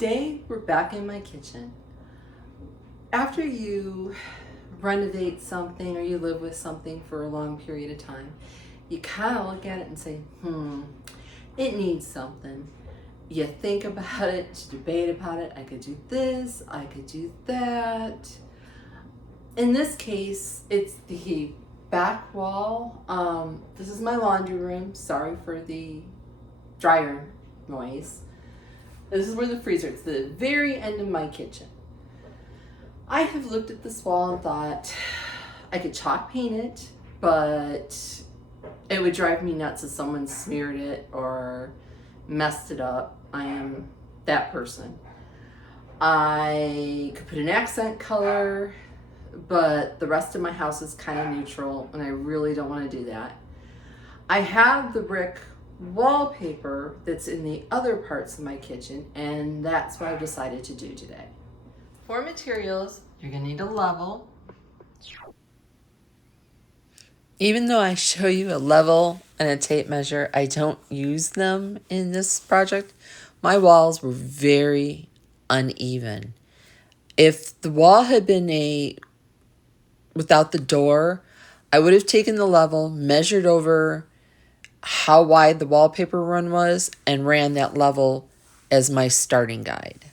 Today we're back in my kitchen. After you renovate something or you live with something for a long period of time, you kind of look at it and say, it needs something. You think about it, you debate about it. I could do this, I could do that. In this case, it's the back wall. This is my laundry room. Sorry for the dryer noise. This is where the freezer is, the very end of my kitchen. I have looked at this wall and thought I could chalk paint it, but it would drive me nuts if someone smeared it or messed it up. I am that person. I could put an accent color, but the rest of my house is kind of neutral and I really don't want to do that. I have the brick wallpaper that's in the other parts of my kitchen, and that's what I've decided to do today. For materials, you're gonna need a level. Even though I show you a level and a tape measure, I don't use them in this project. My walls were very uneven. If the wall had been without the door, I would have taken the level, measured over how wide the wallpaper run was, and ran that level as my starting guide.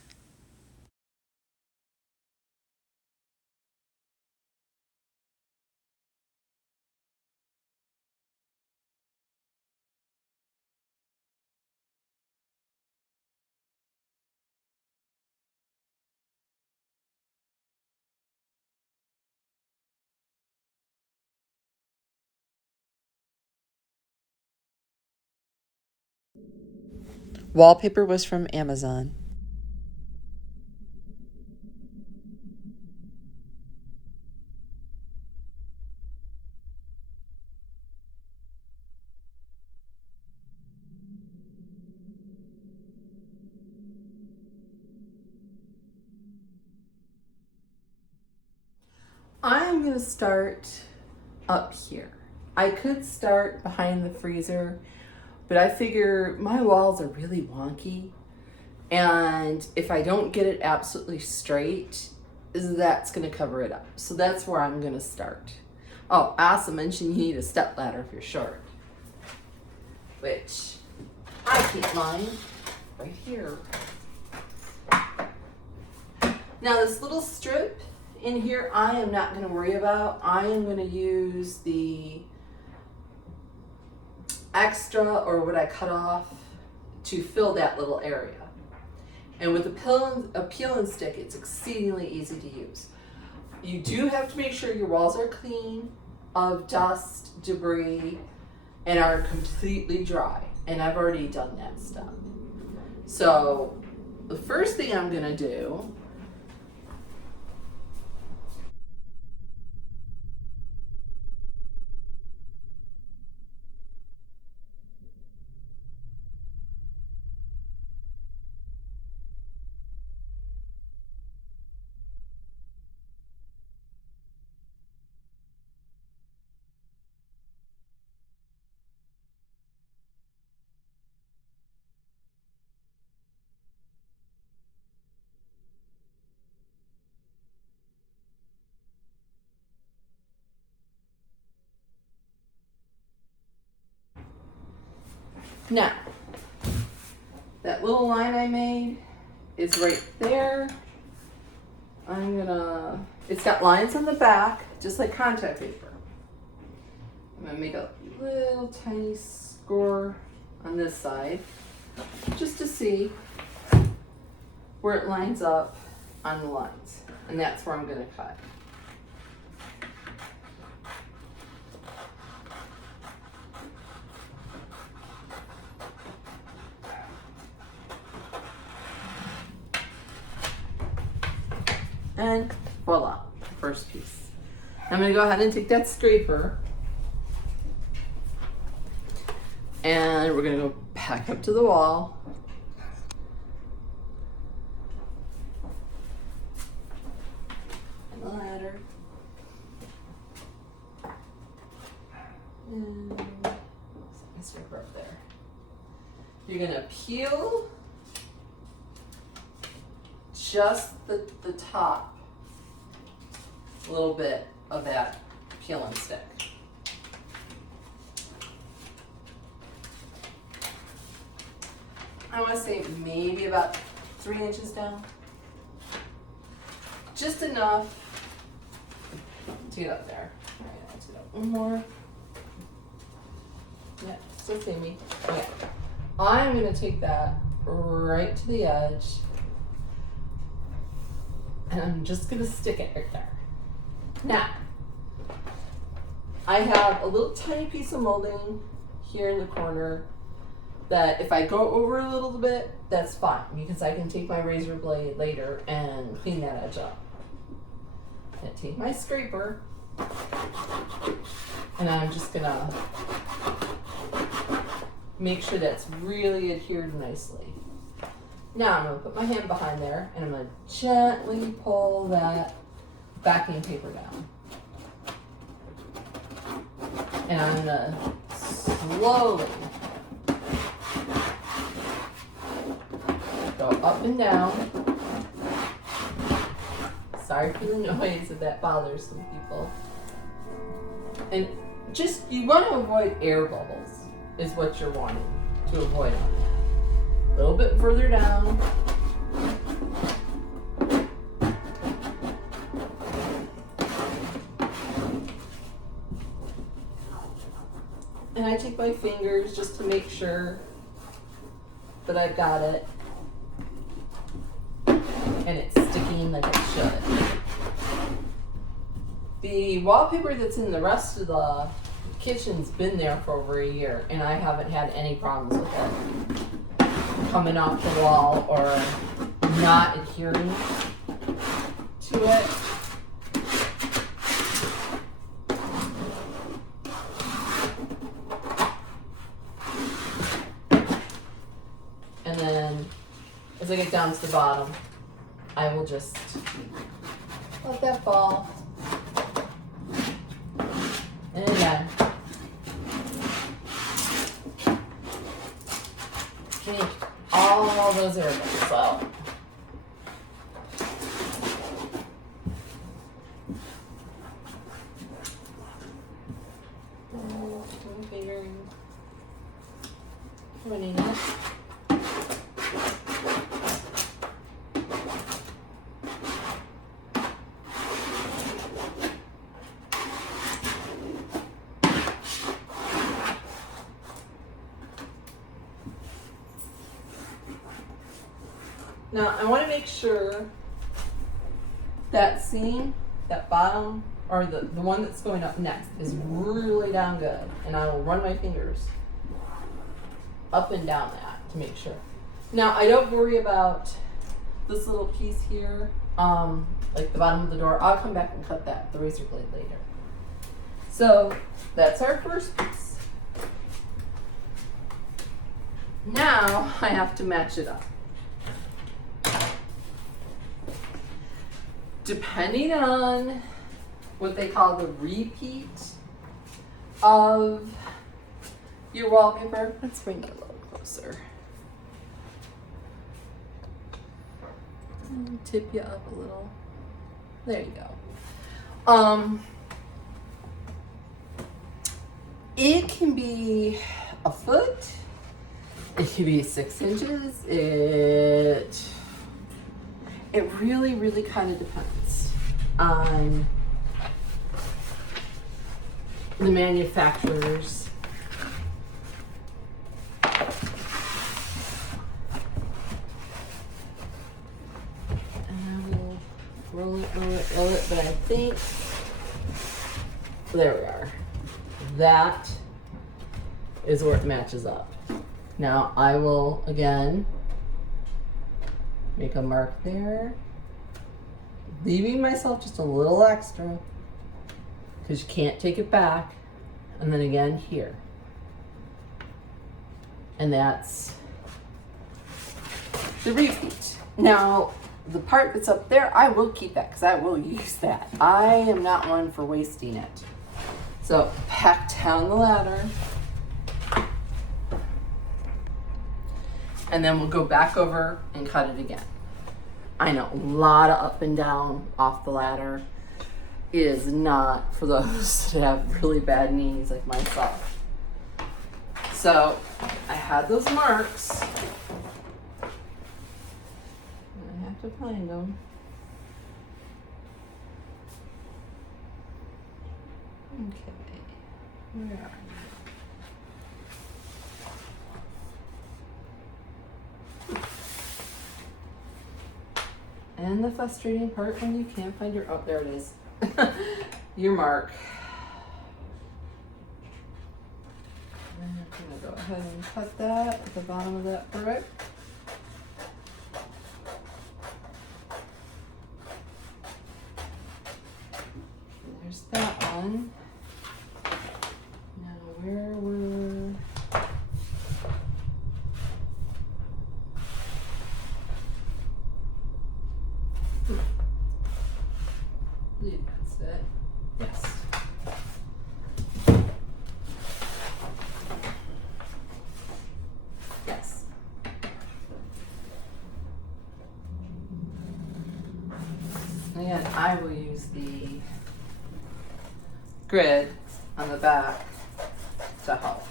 Wallpaper was from Amazon. I'm going to start up here. I could start behind the freezer, but I figure my walls are really wonky, and if I don't get it absolutely straight, that's going to cover it up. So that's where I'm going to start. Oh, I also mentioned you need a step ladder if you're short, which I keep mine right here. Now this little strip in here, I am not going to worry about. I am going to use the extra, or what I cut off, to fill that little area. And with a peel and stick, it's exceedingly easy to use. You do have to make sure your walls are clean of dust, debris, and are completely dry. And I've already done that stuff. So the first thing I'm going to do now, that little line I made is right there. It's got lines on the back, just like contact paper. I'm gonna make a little tiny score on this side, just to see where it lines up on the lines. And that's where I'm gonna cut. And voila, first piece. I'm gonna go ahead and take that scraper, and we're gonna go back up to the wall. And the ladder. And set my scraper up there. You're gonna peel just the top little bit of that peel and stick. I want to say maybe about 3 inches down. Just enough to get up there. All right, I'll do that one more. Yeah, still see me. Okay. I'm going to take that right to the edge. And I'm just going to stick it right there. Now, I have a little tiny piece of molding here in the corner that if I go over a little bit, that's fine, because I can take my razor blade later and clean that edge up. And take my scraper, and I'm just gonna make sure that's really adhered nicely. Now I'm gonna put my hand behind there, and I'm gonna gently pull that backing paper down. And I'm gonna slowly go up and down. Sorry for the noise if that bothers some people. And just, you want to avoid air bubbles is what you're wanting to avoid on that. A little bit further down. And I take my fingers just to make sure that I've got it. And it's sticking like it should. The wallpaper that's in the rest of the kitchen's been there for over a year, and I haven't had any problems with it coming off the wall or not adhering to it. And then as I get down to the bottom, I will just let that fall. And again, take all those air bubbles out. Fingering, pointing it. Now, I want to make sure that seam, that bottom, or the one that's going up next is really down good. And I will run my fingers up and down that to make sure. Now, I don't worry about this little piece here, like the bottom of the door. I'll come back and cut that with the razor blade later. So, that's our first piece. Now, I have to match it up. Depending on what they call the repeat of your wallpaper, let's bring it a little closer. Tip you up a little. There you go. It can be a foot. It can be 6 inches. It really, really kind of depends on the manufacturers. And I will roll it, but I think, there we are. That is where it matches up. Now I will, again, make a mark there, leaving myself just a little extra because you can't take it back, and then again here. And that's the repeat. Now, the part that's up there, I will keep that because I will use that. I am not one for wasting it. So, back down the ladder. And then we'll go back over and cut it again. I know, a lot of up and down off the ladder. It is not for those that have really bad knees like myself. So I had those marks. I have to find them. Okay, where are you? And the frustrating part when you can't find your, oh, there it is. Your mark. And I'm gonna go ahead and cut that at the bottom of that brick. There's that one. Now where were... That's it. Yes. Yes. And I will use the grid on the back to help.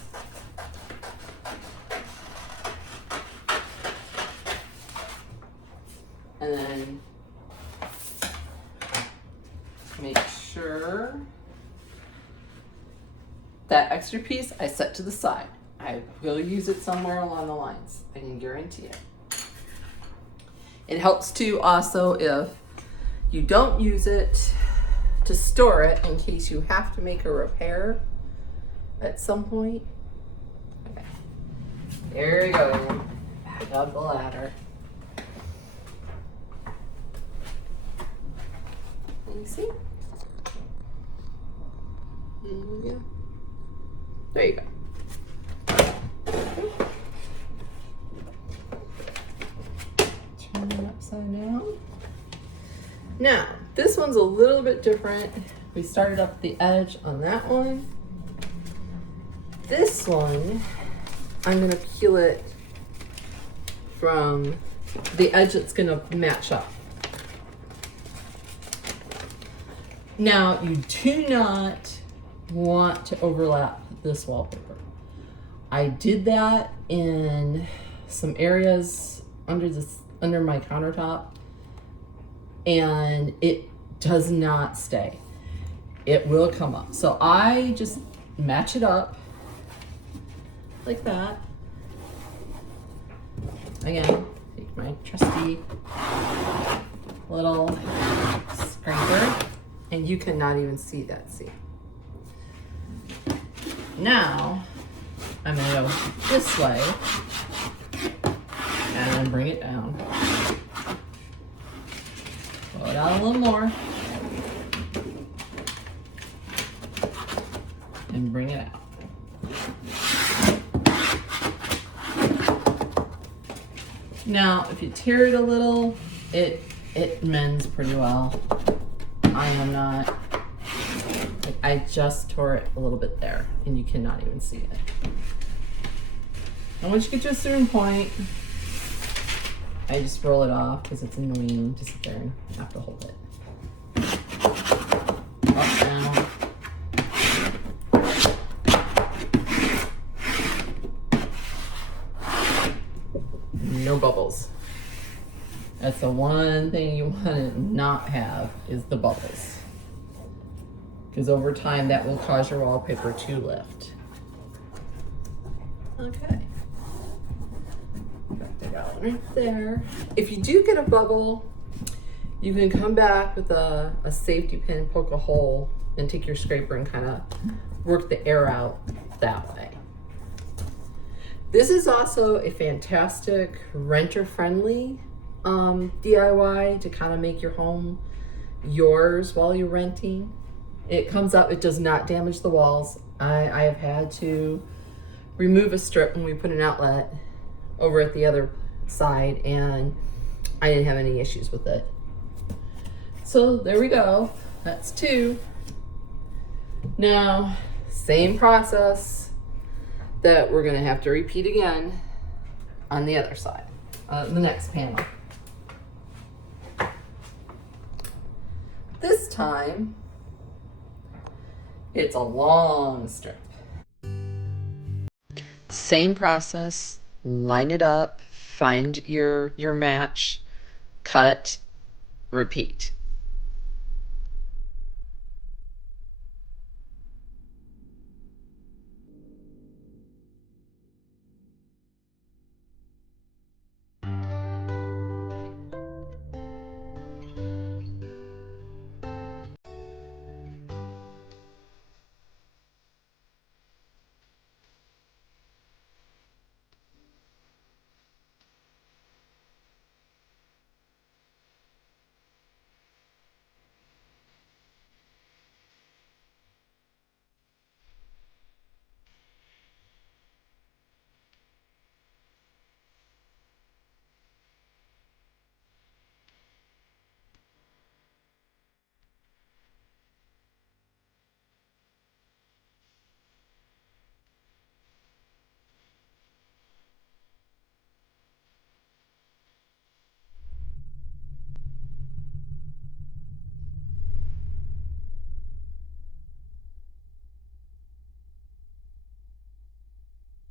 And then make sure that extra piece I set to the side. I will use it somewhere along the lines. I can guarantee it. It helps too also if you don't use it to store it in case you have to make a repair at some point. Okay. There we go. Back up the ladder. Can you see? There you go. Turn it upside down. Now, this one's a little bit different. We started up the edge on that one. This one, I'm gonna peel it from the edge that's gonna match up. Now, you do not want to overlap this wallpaper. I did that in some areas under my countertop, and it does not stay. It will come up. So I just match it up like that. Again, take my trusty little scraper. And you cannot even see that, see? Now, I'm gonna go this way and then bring it down. Pull it out a little more and bring it out. Now, if you tear it a little, it mends pretty well. I am not, I just tore it a little bit there and you cannot even see it. And once you get to a certain point, I just roll it off because it's annoying to sit there and have to hold it. Up, down. No bubbles. That's the one thing you want to not have is the bubbles. Because over time that will cause your wallpaper to lift. Okay. Got that one right there. If you do get a bubble, you can come back with a safety pin, poke a hole, and take your scraper and kind of work the air out that way. This is also a fantastic renter-friendly DIY to kind of make your home yours while you're renting. It comes up, it does not damage the walls. I have had to remove a strip when we put an outlet over at the other side and I didn't have any issues with it. So there we go, that's 2. Now, same process that we're gonna have to repeat again on the other side, the next panel. This time, it's a long strip. Same process, line it up, find your match, cut, repeat.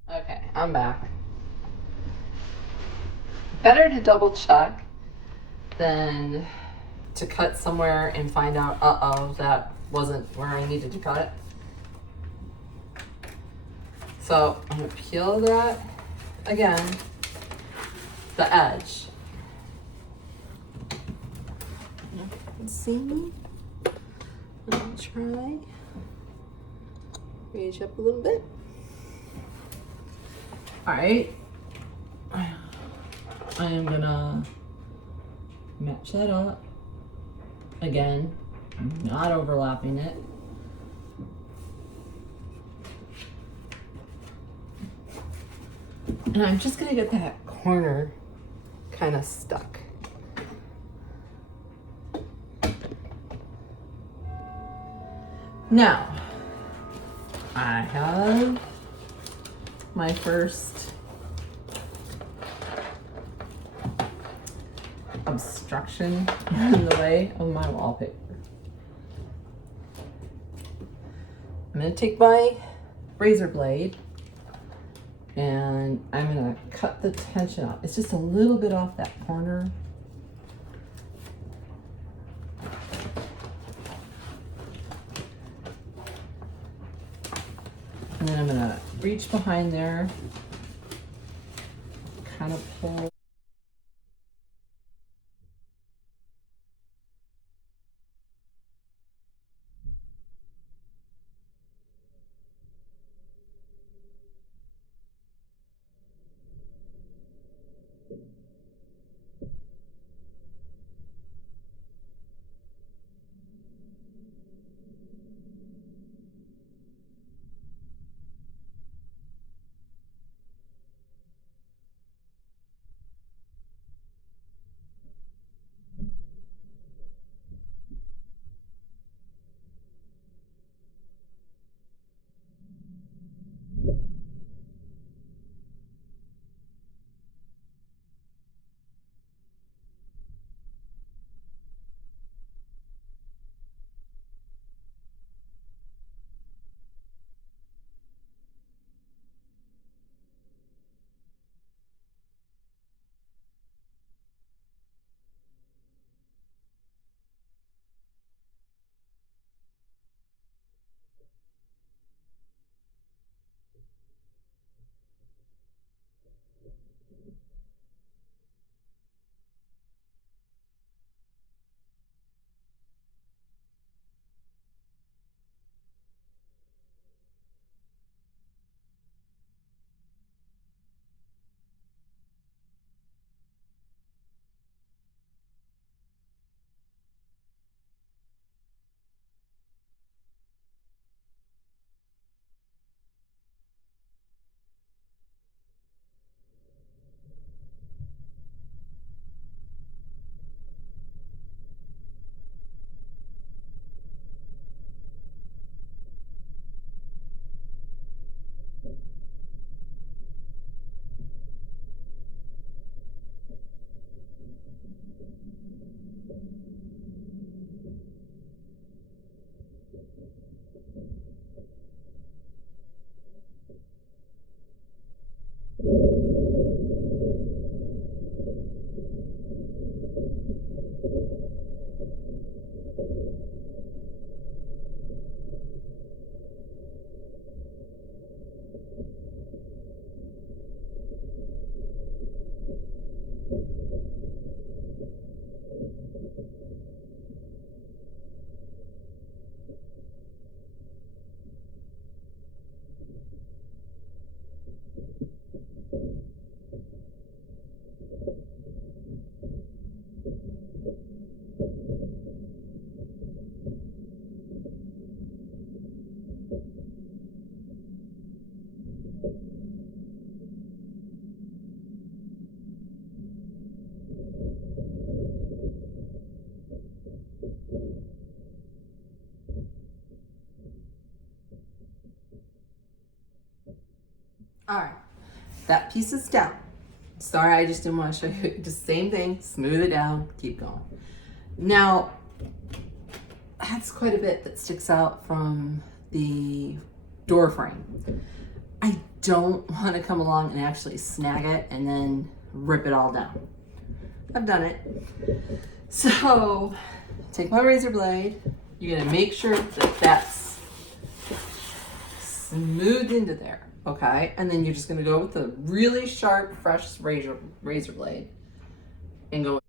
Okay, I'm back. Better to double check than to cut somewhere and find out, uh-oh, that wasn't where I needed to cut it. So I'm gonna peel that again, the edge. Let's see. I'll try. Reach up a little bit. All right. I am gonna match that up again, not overlapping it. And I'm just gonna get that corner kind of stuck. Now, I have my first obstruction in the way of my wallpaper. I'm gonna take my razor blade and I'm gonna cut the tension out. It's just a little bit off that corner. And then I'm gonna reach behind there, kind of pull. that piece is down. Sorry, I just didn't want to show you. Just same thing, smooth it down, keep going. Now, that's quite a bit that sticks out from the door frame. I don't want to come along and actually snag it and then rip it all down. I've done it. So, take my razor blade. You're gonna make sure that that's smoothed into there. Okay, and then you're just gonna go with a really sharp, fresh razor blade and go.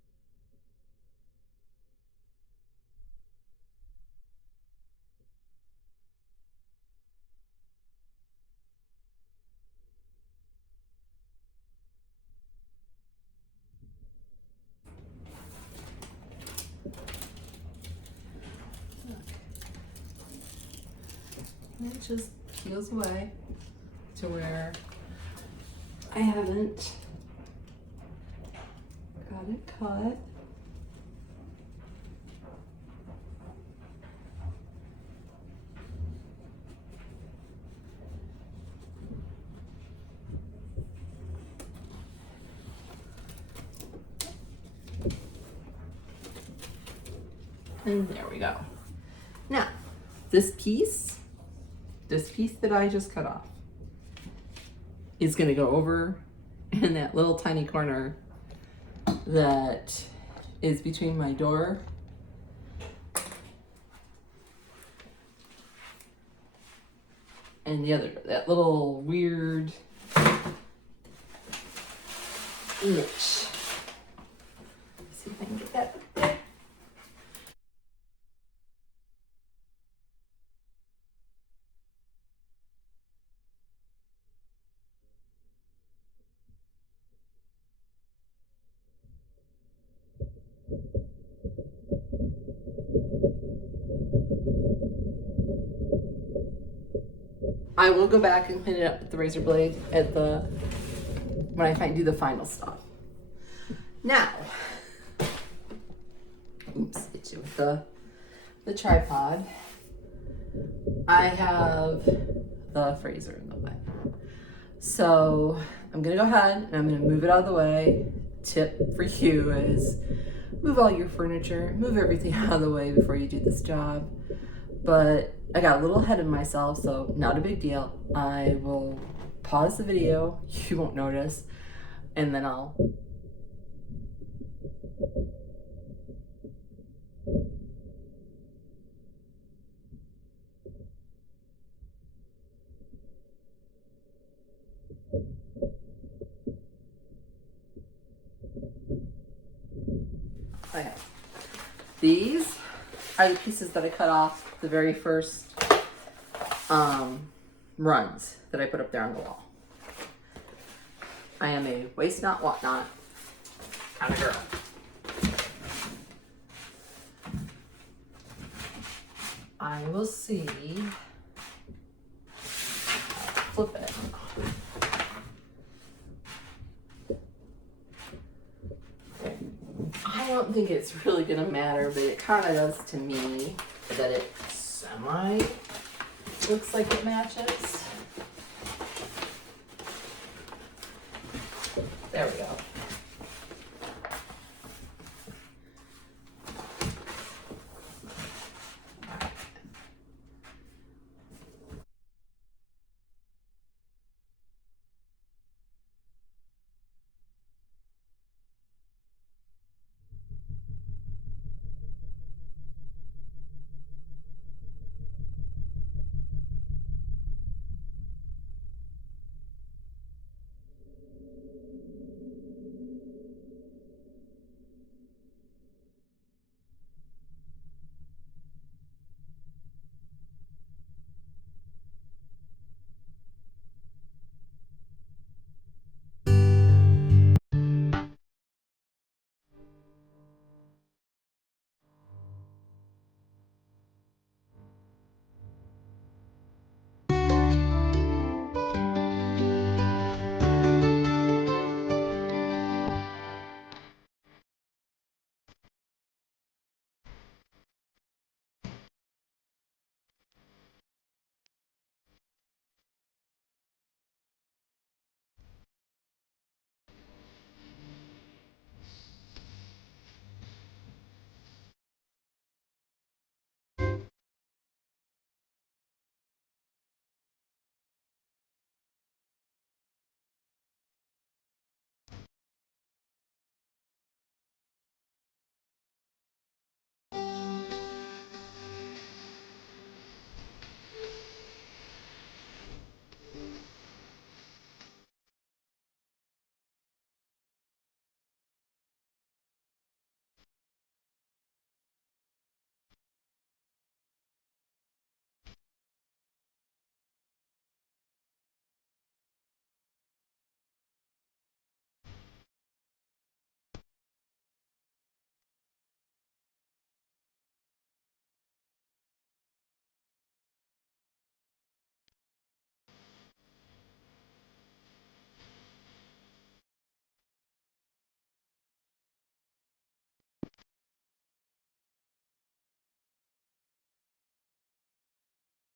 And it just peels away to where I haven't got it cut. And there we go. Now, this piece that I just cut off is gonna go over in that little tiny corner that is between my door and the other, that little weird niche. Let's see if I can get that up there. I will go back and clean it up with the razor blade at the when I do the final stuff. Now, oops, hit you with the tripod. I have the freezer in the way. So I'm gonna go ahead and I'm gonna move it out of the way. Tip for you is move all your furniture, move everything out of the way before you do this job. But I got a little ahead of myself, so not a big deal. I will pause the video, you won't notice, and then I'll okay. These are the pieces that I cut off the very first runs that I put up there on the wall. I am a waste not, want not kind of girl. I will see. Flip it. I don't think it's really gonna matter, but it kind of does to me that it semi looks like it matches. There we go.